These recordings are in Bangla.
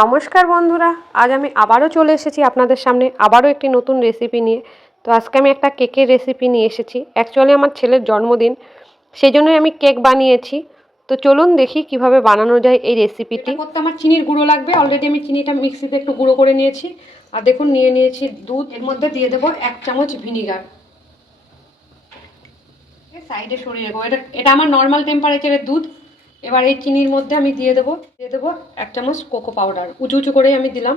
নমস্কার বন্ধুরা, আজ আমি আবারও চলে এসেছি আপনাদের সামনে, আবারও একটি নতুন রেসিপি নিয়ে। তো আজকে আমি একটা কেকের রেসিপি নিয়ে এসেছি। অ্যাকচুয়ালি আমার ছেলের জন্মদিন সেই জন্যই আমি কেক বানিয়েছি। তো চলুন দেখি কীভাবে বানানো যায় এই রেসিপিটি করতে আমার চিনির গুঁড়ো লাগবে অলরেডি আমি চিনিটা মিক্সিতে একটু গুঁড়ো করে নিয়েছি। আর দেখুন, নিয়ে নিয়েছি দুধ, এর মধ্যে দিয়ে দেবো এক চামচ ভিনিগার সাইডে সরিয়ে রাখব এটা এটা আমার নর্মাল টেম্পারেচারের দুধ। এবার এই চিনির মধ্যে আমি দিয়ে দেবো দিয়ে দেবো এক চামচ কোকো পাউডার উঁচু উঁচু করেই আমি দিলাম।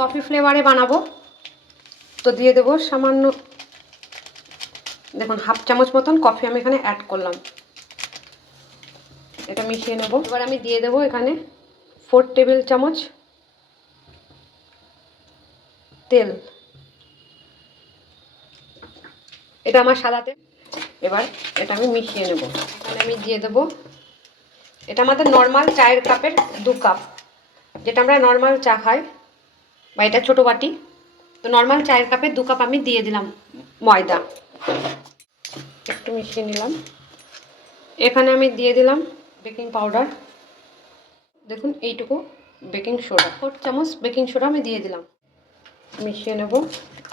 কফি ফ্লেভারে বানাবো। তো দিয়ে দেবো সামান্য, দেখুন, হাফ চামচ মতন কফি আমি এখানে অ্যাড করলাম। এটা মিশিয়ে নেব। এবার আমি দিয়ে দেবো এখানে ফোর টেবিল চামচ তেল। এটা আমার সাদা তেল। এবার এটা আমি মিশিয়ে নেব। এখানে আমি দিয়ে দেবো। এটা আমাদের নর্মাল চায়ের কাপের দু কাপ, যেটা আমরা নর্মাল চা খাই, বা এটা ছোটো বাটি। তো নর্মাল চায়ের কাপে দু কাপ আমি দিয়ে দিলাম ময়দা। একটু মিশিয়ে নিলাম। এখানে আমি দিয়ে দিলাম বেকিং পাউডার দেখুন, এইটুকু বেকিং সোডা ফোর চামচ বেকিং সোডা আমি দিয়ে দিলাম। মিশিয়ে নেব।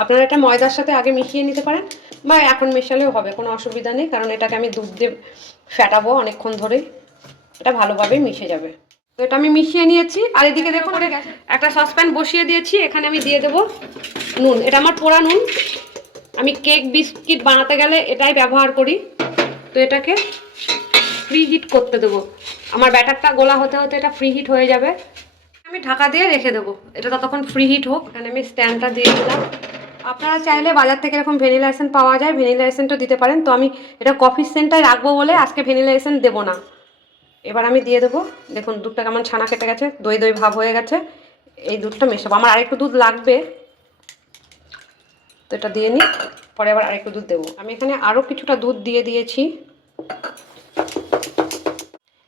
আপনারা এটা ময়দার সাথে আগে মিশিয়ে নিতে পারেন বা এখন মেশালেও হবে কোনো অসুবিধা নেই কারণ এটাকে আমি দুধ দিয়ে ফ্যাটাবো অনেকক্ষণ ধরেই। এটা ভালোভাবে মিশে যাবে। তো এটা আমি মিশিয়ে নিয়েছি আর এদিকে দেখুন একটা সসপ্যান বসিয়ে দিয়েছি এখানে আমি দিয়ে দেবো নুন। এটা আমার পোড়া নুন। আমি কেক বিস্কিট বানাতে গেলে এটাই ব্যবহার করি। তো এটাকে ফ্রি হিট করতে দেবো। আমার ব্যাটারটা গোলা হতে হতে এটা ফ্রি হিট হয়ে যাবে। আমি ঢাকা দিয়ে রেখে দেবো। এটা ততক্ষণ ফ্রি হিট হোক, এখানে আমি স্ট্যান্ডটা দিয়ে দিলাম। আপনারা চাইলে বাজার থেকে এরকম ভ্যানিলা এসেন্ট পাওয়া যায় ভ্যানিলা এসেন্টও দিতে পারেন। তো আমি এটা কফি সেন্টায় রাখব বলে আজকে ভ্যানিলা এসেন্ট দেবো না। এবার আমি দিয়ে দেবো। দেখুন, দুধটা কেমন ছানা কেটে গেছে, দই দই ভাব হয়ে গেছে। এই দুধটা মেশাবো। আমার আরেকটু দুধ লাগবে। তো এটা দিয়ে নিই, পরে আবার আরেকটু দুধ দেবো। আমি এখানে আরও কিছুটা দুধ দিয়ে দিয়েছি।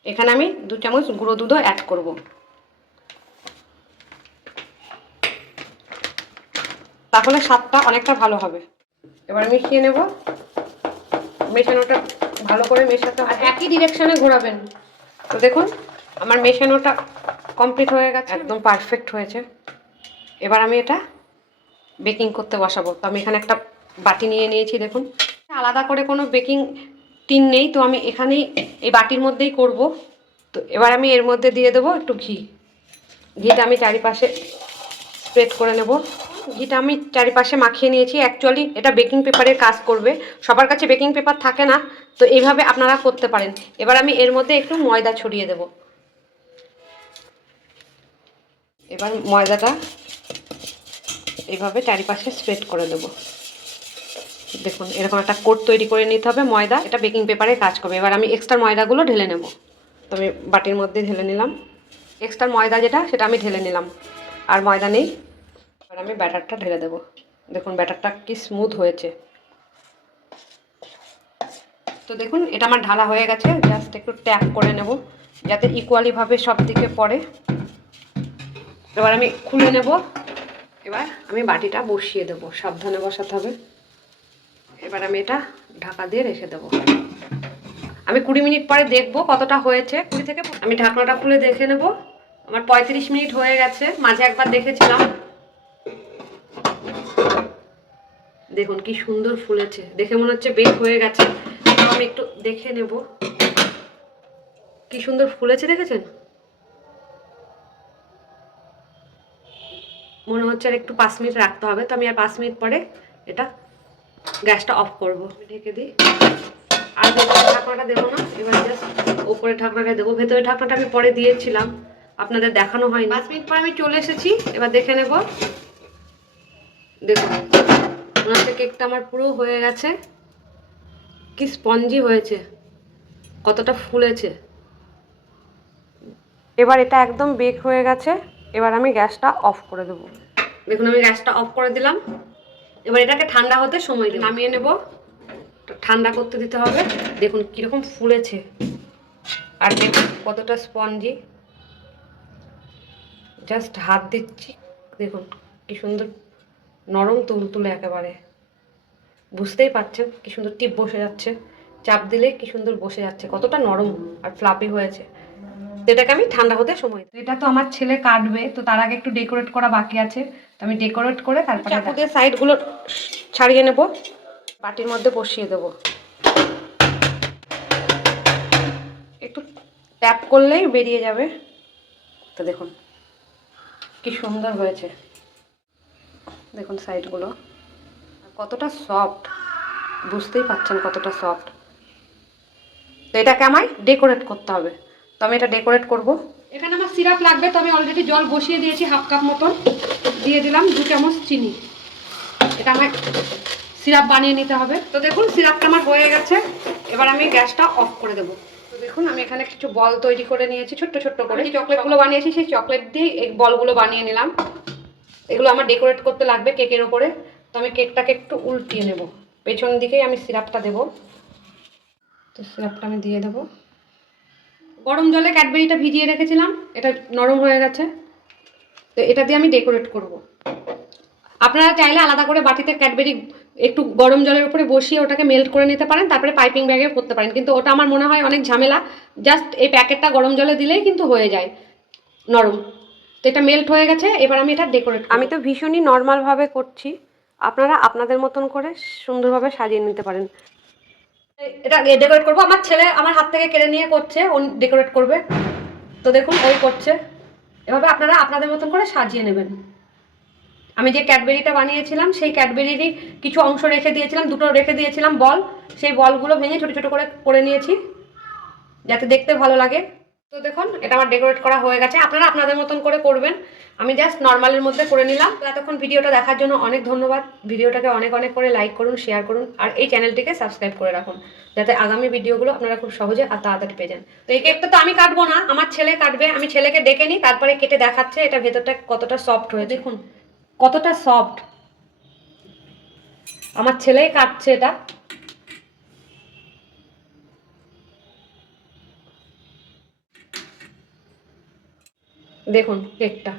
এখানে আমি দু চামচ গুঁড়ো দুধও অ্যাড করব। তাহলে স্বাদটা অনেকটা ভালো হবে। এবার মিশিয়ে নেব। মেশানোটা ভালো করে মেশাতে আর একই ডিরেকশনে ঘোরাবেন। তো দেখুন, আমার মেশানোটা কমপ্লিট হয়ে গেছে। একদম পারফেক্ট হয়েছে। এবার আমি এটা বেকিং করতে বসাবো। তো আমি এখানে একটা বাটি নিয়ে নিয়েছি, দেখুন। আলাদা করে কোনো বেকিং টিন নেই, তো আমি এখানেই এই বাটির মধ্যেই করব। তো এবার আমি এর মধ্যে দিয়ে দেবো একটু ঘি। ঘিটা আমি চারিপাশে স্প্রেড করে নেব। ঘিটা আমি চারিপাশে মাখিয়ে নিয়েছি অ্যাকচুয়ালি এটা বেকিং পেপারের কাজ করবে। সবার কাছে বেকিং পেপার থাকে না, তো এইভাবে আপনারা করতে পারেন। এবার আমি এর মধ্যে একটু ময়দা ছড়িয়ে দেব। এবার ময়দাটা এইভাবে চারিপাশে স্প্রেড করে দেব। দেখুন, এরকম একটা কোট তৈরি করে নিতে হবে ময়দা, এটা বেকিং পেপারে কাজ করবে। এবার আমি এক্সট্রা ময়দাগুলো ঢেলে নেব। তো আমি বাটির মধ্যে ঢেলে নিলাম। এক্সট্রা ময়দা যেটা, সেটা আমি ঢেলে নিলাম। আর ময়দা নেই। এবার আমি ব্যাটারটা ঢেলে দেব। দেখুন, ব্যাটারটা কি স্মুথ হয়েছে। তো দেখুন, এটা আমার ঢালা হয়ে গেছে জাস্ট একটু ট্যাপ করে নেব, যাতে ইকুয়ালিভাবে সব দিকে পড়ে। এবার আমি খুলে নেব। এবার আমি বাটিটা বসিয়ে দেবো, সাবধানে বসাতে হবে। এবার আমি এটা ঢাকা দিয়ে রেখে দেবো। আমি কুড়ি মিনিট পরে দেখব কতটা হয়েছে। কুড়ি থেকে আমি ঢাকনাটা খুলে দেখে নেব। আমার পঁয়ত্রিশ মিনিট হয়ে গেছে, মাঝে একবার দেখেছিলাম। দেখুন, কি সুন্দর ফুলেছে। দেখে মনে হচ্ছে বেক হয়ে গেছে। আমি একটু দেখে নেব। কি সুন্দর ফুলেছে দেখেছেন? মনে হচ্ছে আর একটু পাঁচ মিনিট রাখতে হবে। তো আমি আর পাঁচ মিনিট পরে এটা গ্যাসটা অফ করব। ঢেকে দিই। আর ভেতরে ঢাকনাটা দেবো না। এবার জাস্ট ওপরে ঢাকনাটা দেবো। ভেতরে ঢাকনাটা আমি পরে দিয়েছিলাম। আপনাদের দেখানো হয়নি। পাঁচ মিনিট পর আমি চলে এসেছি। এবার দেখে নেব। দেখুন। হচ্ছে কেকটা আমার পুরো হয়ে গেছে। কি স্পঞ্জি হয়েছে কতটা ফুলেছে। এবার এটা একদম বেক হয়ে গেছে এবার আমি গ্যাসটা অফ করে দেবো। দেখুন আমি গ্যাসটা অফ করে দিলাম। এবার এটাকে ঠান্ডা হতে সময়। নামিয়ে নেব। ঠান্ডা করতে দিতে হবে। দেখুন কীরকম ফুলেছে। আর দেখুন কতটা স্পঞ্জি। জাস্ট হাত দিচ্ছি। দেখুন কি সুন্দর নরম তুলতুলে একেবারে। বুঝতেই পারছেন কি সুন্দর টিপ বসে যাচ্ছে। চাপ দিলে কি সুন্দর বসে যাচ্ছে। কতটা নরম আর ফ্লাপি হয়েছে। এটাকে আমি ঠান্ডা হতে সময় দিই। এটা তো আমার ছেলে কাটবে তো তার আগে একটু ডেকোরেট করা বাকি আছে। তো আমি ডেকোরেট করে তারপরে চাকু দিয়ে সাইডগুলো ছাড়িয়ে নেব। বাটির মধ্যে বসিয়ে দেব। একটু ট্যাপ করলেই বেরিয়ে যাবে। তো দেখুন কি সুন্দর হয়েছে। দেখুন সাইডগুলো। কতটা সফট। বুঝতেই পারছেন কতটা সফট। তো এটাকে আমায় ডেকোরেট করতে হবে। তো আমি এটা ডেকোরেট করব। এখানে আমার সিরাপ লাগবে তো আমি অলরেডি জল বসিয়ে দিয়েছি হাফ কাপ মতন। দিয়ে দিলাম দু চামচ চিনি। এটা আমায় সিরাপ বানিয়ে নিতে হবে। তো দেখুন সিরাপটা আমার হয়ে গেছে। এবার আমি গ্যাসটা অফ করে দেবো। তো দেখুন আমি এখানে কিছু বল তৈরি করে নিয়েছি ছোট্ট ছোট্ট করে। চকলেটগুলো বানিয়েছি সেই চকলেট দিয়ে এই বলগুলো বানিয়ে নিলাম। এগুলো আমার ডেকোরেট করতে লাগবে কেকের ওপরে। তো আমি কেকটাকে একটু উল্টিয়ে নেব। পেছন দিকেই আমি সিরাপটা দেবো। তো সিরাপটা আমি দিয়ে দেবো। গরম জলে ক্যাডবেরিটা ভিজিয়ে রেখেছিলাম। এটা নরম হয়ে গেছে। তো এটা দিয়ে আমি ডেকোরেট করব। আপনারা চাইলে আলাদা করে বাটিতে ক্যাডবেরি একটু গরম জলের উপরে বসিয়ে ওটাকে মেল্ট করে নিতে পারেন, তারপরে পাইপিং ব্যাগে করতে পারেন। কিন্তু ওটা আমার মনে হয় অনেক ঝামেলা। জাস্ট এই প্যাকেটটা গরম জলে দিলেই কিন্তু হয়ে যায়। নরম। তো এটা মেল্ট হয়ে গেছে এবার আমি এটা ডেকোরেট আমি তো ভীষণই নর্মালভাবে করছি। আপনারা আপনাদের মতন করে সুন্দরভাবে সাজিয়ে নিতে পারেন। এটা ডেকোরেট করব। আমার ছেলে আমার হাত থেকে কেড়ে নিয়ে করছে ও ডেকোরেট করবে। তো দেখুন ওই করছে। এভাবে আপনারা আপনাদের মতন করে সাজিয়ে নেবেন। আমি যে ক্যাডবেরিটা বানিয়েছিলাম সেই ক্যাডবেরিরই কিছু অংশ রেখে দিয়েছিলাম দুটো রেখে দিয়েছিলাম বল। সেই বলগুলো ভেঙে ছোটো ছোটো করে করে নিয়েছি যাতে দেখতে ভালো লাগে। তো দেখুন, এটা আমার ডেকোরেট করা হয়ে গেছে। আপনারা আপনাদের মতন করে করবেন। আমি জাস্ট নর্মালের মধ্যে করে নিলাম। এতক্ষণ ভিডিওটা দেখার জন্য অনেক ধন্যবাদ। ভিডিওটাকে অনেক অনেক করে লাইক করুন শেয়ার করুন, আর এই চ্যানেলটিকে সাবস্ক্রাইব করে রাখুন। যাতে আগামী ভিডিওগুলো আপনারা খুব সহজে আর তাড়াতাড়ি পেয়ে যান। তো এই কেকটা তো আমি কাটবো না, আমার ছেলে কাটবে। আমি ছেলেকে ডেকে নিই, তারপরে কেটে দেখাচ্ছে এটা ভেতরটা কতটা সফট হয়ে দেখুন, কতটা সফট আমার ছেলেই কাটছে এটা। দেখুন কেকটা।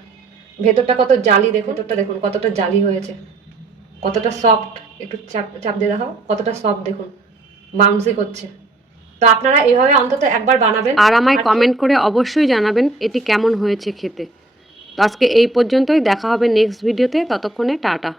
ভেতরটা কত জালি দেখুন ভেতরটা দেখুন কতটা জালি হয়েছে। কতটা সফট একটু চাপ চাপ দিয়ে দেখাও কতটা সফট দেখুন বাউন্সি করছে। তো আপনারা এভাবে অন্তত একবার বানাবেন। আর আমায় কমেন্ট করে অবশ্যই জানাবেন এটি কেমন হয়েছে খেতে। তো আজকে এই পর্যন্তই দেখা হবে নেক্সট ভিডিওতে ততক্ষণে টাটা।